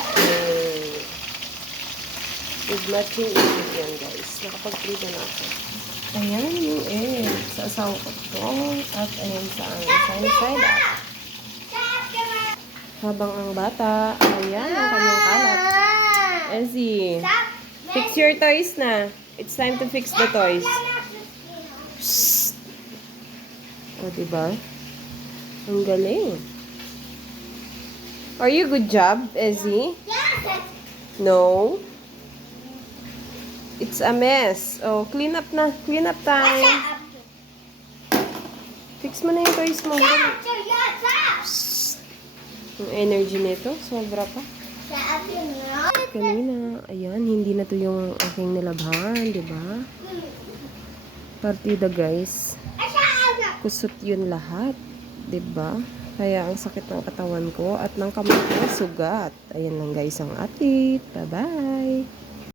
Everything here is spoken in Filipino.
Kain. Eh, with matching ingredient, guys. Nakapag-prito na ako. Ayan yung egg. Sa asawa ko ito. At ayan sa ang side side up. Habang ang bata, ayan ang kanyang kalat. Elsie, fix your toys na. It's time to fix the toys. Shh. O, diba? Ang galing. Are you good job, Ezzy? No. It's a mess. Oh, clean up na. Clean up time. Fix mo na yung toys mo. Yung energy nito, sobra pa. Kanina, ayan, hindi na to yung aking nilabhan, di ba? Partida, guys. Kusot yun lahat, di ba? Kaya ang sakit ng katawan ko at ng kamay ko sugat. Ayan lang guys ang update. Bye-bye!